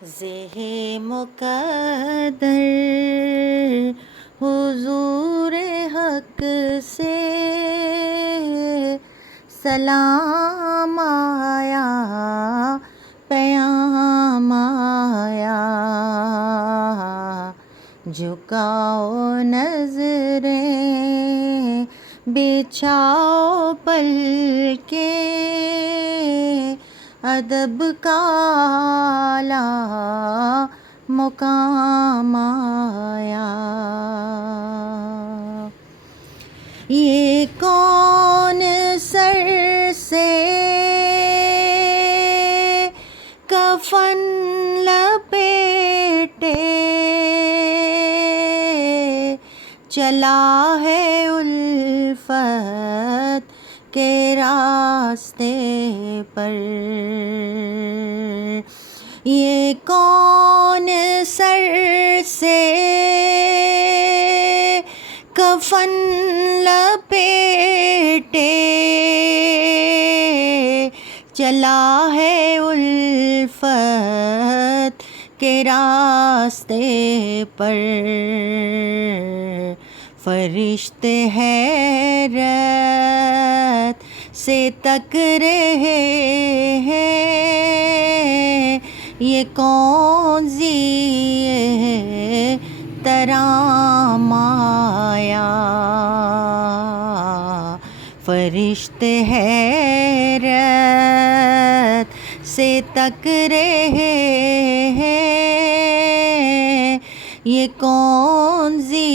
زہ مقدر حضور حق سے سلام آیا، پیام آیا، جھکاؤ نظریں بچھاؤ پلکیں، ادب کا اعلیٰ مقام آیا۔ یہ کون سر سے کفن لپیٹے چلا ہے الفت کے راستے پر؟ یہ کون سر سے کفن لپیٹے چلا ہے الفت کے راستے پر؟ فرشتے حیرت سے تک رہے ہیں، یہ کون ذی ترام آیا؟ فرشتے حیرت سے تک رہے ہیں، یہ کون ذی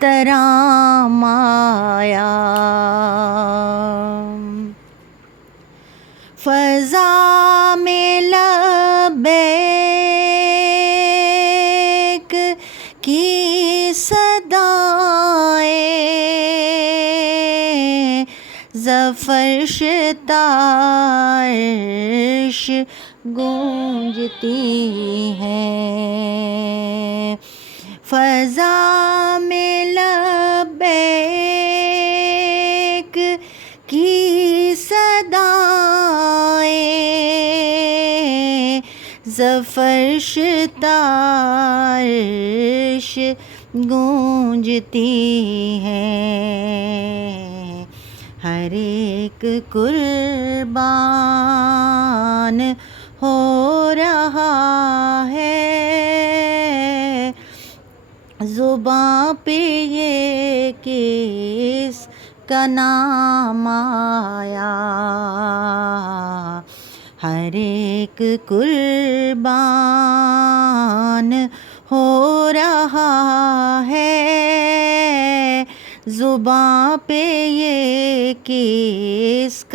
ترام آیا؟ فضا میں لبیک کی صدائیں زفرشتہ عرش گونجتی ہیں۔ فضا میں لبیک کی صدائیں زفرشتہ عرش گونجتی ہیں۔ ہر ایک قربان ہو رہا ہے، زباں پہ یہ کس کا نام آیا؟ ہر ایک قربان ہو رہا ہے، زباں پہ یہ کس کا